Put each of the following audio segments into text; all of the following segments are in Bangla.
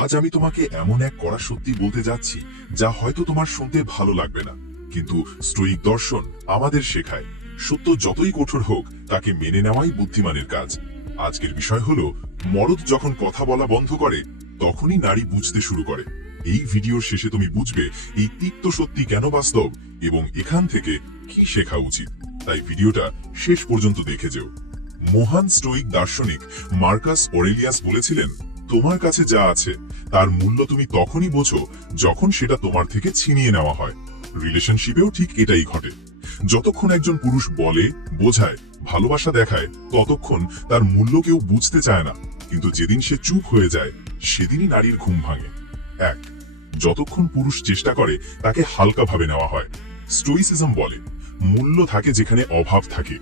আজ আমি তোমাকে এমন এক কড়া সত্যি বলতে যাচ্ছি যা হয়তো তোমার শুনতে ভালো লাগবে না, কিন্তু স্টোয়িক দর্শন আমাদের শেখায় সত্য যতই কঠোর হোক তাকে মেনে নেওয়াই বুদ্ধিমানের কাজ। আজকের বিষয় হলো, মরদ যখন কথা বলা বন্ধ করে তখনই নারী বুঝতে শুরু করে। এই ভিডিওর শেষে তুমি বুঝবে এই তিক্ত সত্যি কেন বাস্তব এবং এখান থেকে কি শেখা উচিত। তাই ভিডিওটা শেষ পর্যন্ত দেখে যেও। মহান স্টোয়িক দার্শনিক মার্কাস অরেলিয়াস বলেছিলেন, তোমার কাছে যা আছে তার মূল্য তুমি তখনই বোঝো যখন সেটা তোমার থেকে ছিনিয়ে নেওয়া হয়। রিলেশনশিপেও ঠিক এটাই ঘটে। যতক্ষণ একজন পুরুষ বলে, বোঝায়, ভালোবাসা দেখায়, ততক্ষণ তার মূল্য কেউ বুঝতে চায় না। কিন্তু যেদিন সে চুপ হয়ে যায় সেদিনই নারীর ঘুম ভাঙে। এক, যতক্ষণ পুরুষ চেষ্টা করে তাকে হালকাভাবে নেওয়া হয়। স্টোইসিজম বলে, মূল্য থাকে যেখানে অভাব থাকে।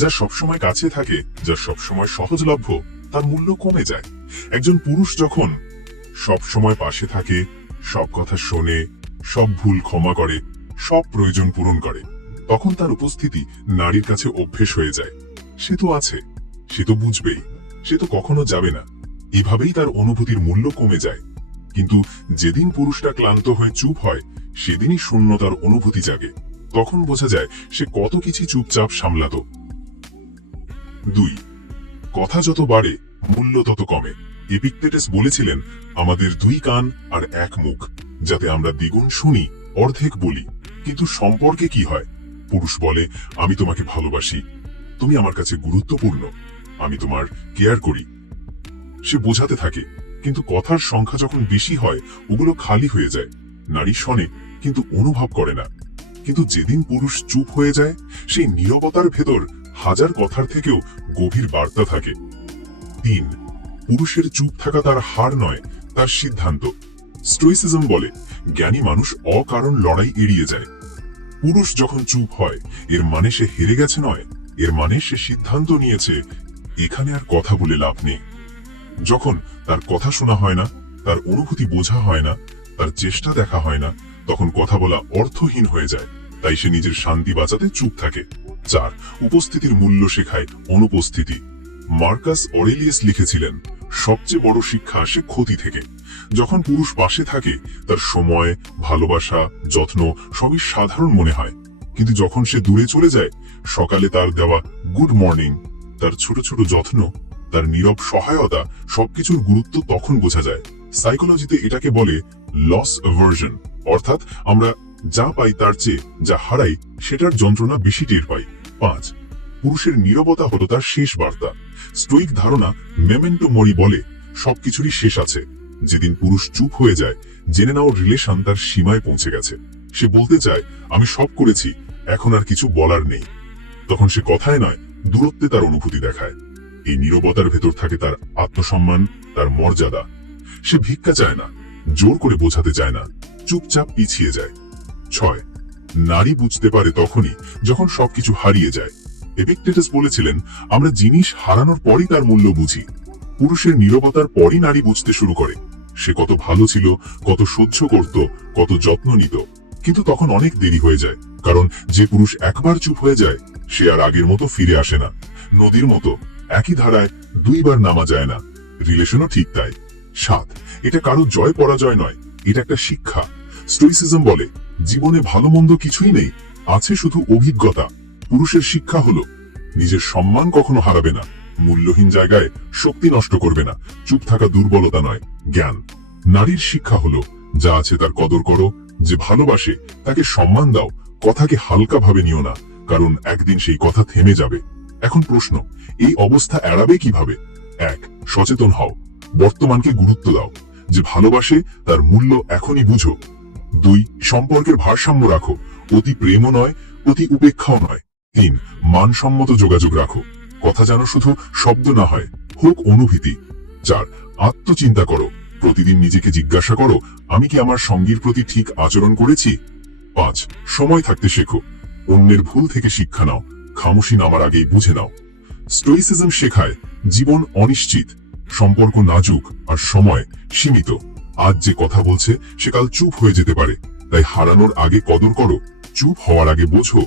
যা সবসময় কাছে থাকে, যা সবসময় সহজলভ্য, তার মূল্য কমে যায়। একজন পুরুষ যখন সব সময় পাশে থাকে, সব কথা শোনে, সব ভুল ক্ষমা করে, সব প্রয়োজন পূরণ করে, তখন তার উপস্থিতি নারীর কাছে অভ্যেস হয়ে যায়। সে তো আছে, সে তো বুঝবেই, সে তো কখনো যাবে না। এভাবেই তার অনুভূতির মূল্য কমে যায়। কিন্তু যেদিন পুরুষটা ক্লান্ত হয়ে চুপ হয় সেদিনই শূন্যতার অনুভূতি জাগে। তখন বোঝা যায় সে কত কিছু চুপচাপ সামলাতো। 2, কথা যত বাড়ে মূল্য তত কমে। এপিক্টেটাস বলেছিলেন, আমাদের 2 কান আর 1 মুখ, যাতে আমরা দ্বিগুণ শুনি, অর্ধেক বলি। কিন্তু সম্পর্কে কি হয়? পুরুষ বলে, আমি তোমাকে ভালোবাসি, তুমি আমার কাছে গুরুত্বপূর্ণ, আমি তোমার কেয়ার করি। সে বোঝাতে থাকে, কিন্তু কথার সংখ্যা যখন বেশি হয় ওগুলো খালি হয়ে যায়। নারী শোনে কিন্তু অনুভব করে না। কিন্তু যেদিন পুরুষ চুপ হয়ে যায় সেই নীরবতার ভেতর হাজার কথার থেকেও গভীর বার্তা থাকে। 3, পুরুষের চুপ থাকা তার হার নয়, তার সিদ্ধান্ত। স্টোইসিজম বলে, জ্ঞানী মানুষ অকারণ লড়াই এড়িয়ে যায়। পুরুষ যখন চুপ হয় এর মানে সে হেরে গেছে নয়, এর মানে সে সিদ্ধান্ত নিয়েছে এখানে আর কথা বলে লাভ নেই। যখন তার কথা শোনা হয় না, তার অনুভূতি বোঝা হয় না, তার চেষ্টা দেখা হয় না, তখন কথা বলা অর্থহীন হয়ে যায়। তাই সে নিজের শান্তি বাঁচাতে চুপ থাকে। 4, উপস্থিতির মূল্য শেখায় অনুপস্থিতি। মার্কাস অরেলিয়াস লিখেছিলেন, সবচেয়ে বড় শিক্ষা আসে ক্ষতি থেকে। যখন পুরুষ পাশে থাকে তার সময়, ভালোবাসা, যত্ন সবই সাধারণ মনে হয়। কিন্তু যখন সে দূরে চলে যায়, সকালে তার দেওয়া গুড মর্নিং, তার ছোট ছোট যত্ন, তার নীরব সহায়তা, সবকিছুর গুরুত্ব তখন বোঝা যায়। সাইকোলজিতে এটাকে বলে লস অ্যাভার্জন, অর্থাৎ আমরা যা পাই তার চেয়ে যা হারাই সেটার যন্ত্রণা বেশি টের পাই। 5, পুরুষের নীরবতা হলো তার শেষ বার্তা। স্টোয়িক ধারণা মেমেন্টো মরি বলে, সবকিছুরই শেষ আছে। যেদিন পুরুষ চুপ হয়ে যায়, জেনে নাও রিলেশন তার সীমায় পৌঁছে গেছে। সে বলতে চায়, আমি সব করেছি, এখন আর কিছু বলার নেই। তখন সে কথায় নয়, দূরত্বে তার অনুভূতি দেখায়। এই নীরবতার ভেতর থাকে তার আত্মসম্মান, তার মর্যাদা। সে ভিক্ষা চায় না, জোর করে বোঝাতে চায় না, চুপচাপ পিছিয়ে যায়। 6, নারী বুঝতে পারে তখনই যখন সবকিছু হারিয়ে যায়। এপিক্টেটাস বলেছিলেন, আমরা জিনিস হারানোর পরই তার মূল্য বুঝি। পুরুষের নীরবতার পরই নারী বুঝতে শুরু করে সে কত ভালো ছিল, কত সহ্য করত, কত যত্ন নিত। কিন্তু তখন অনেক দেরি হয়ে যায়, কারণ যে পুরুষ একবার চুপ হয়ে যায় সে আর আগের মতো ফিরে আসে না। নদীর মতো একই ধারায় 2 বার নামা যায় না। রিলেশনও ঠিক তাই। 7, এটা কারো জয় পরাজয় নয়, এটা একটা শিক্ষা। স্টোইসিজম বলে, জীবনে ভালো মন্দ কিছুই নেই, আছে শুধু অভিজ্ঞতা। পুরুষের শিক্ষা হলো, নিজের সম্মান কখনো হারাবে না, মূল্যহীন জায়গায় শক্তি নষ্ট করবে না, চুপ থাকা দুর্বলতা নয়, জ্ঞান। নারীর শিক্ষা হলো, যা আছে তার কদর করো, যে ভালোবাসে তাকে সম্মান দাও, কথাকে হালকাভাবে নিও না, কারণ একদিন সেই কথা থেমে যাবে। এখন প্রশ্ন, এই অবস্থা এড়াবে কিভাবে? 1, সচেতন হও, বর্তমানকে গুরুত্ব দাও, যে ভালোবাসে তার মূল্য এখনই বুঝো। 2, সম্পর্কের ভারসাম্য রাখো, অতি প্রেমও নয়, অতি উপেক্ষাও নয়। 3, মানসম্মত যোগাযোগ রাখো, কথা যেন শুধু শব্দ না হয়, হোক অনুভূতি। 4, আত্মচিন্তা করো, প্রতিদিন নিজেকে জিজ্ঞাসা করো, আমি কি আমার সঙ্গীর প্রতি ঠিক আচরণ করেছি? 5, সময় থাকতে শেখো, অন্যের ভুল থেকে শিক্ষা নাও, খামোশি নামার আগেই বুঝে নাও। স্টোইসিজম শেখায়, জীবন অনিশ্চিত, সম্পর্ক নাজুক, আর সময় সীমিত। আজ যে কথা বলছে সে কাল চুপ হয়ে যেতে পারে। তাই হারানোর আগে কদর করো, চুপ হওয়ার আগে বোঝো,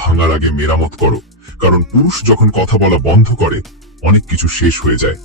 ভাঙার আগে মেরামত করো। কারণ পুরুষ যখন কথা বলা বন্ধ করে অনেক কিছু শেষ হয়ে যায়।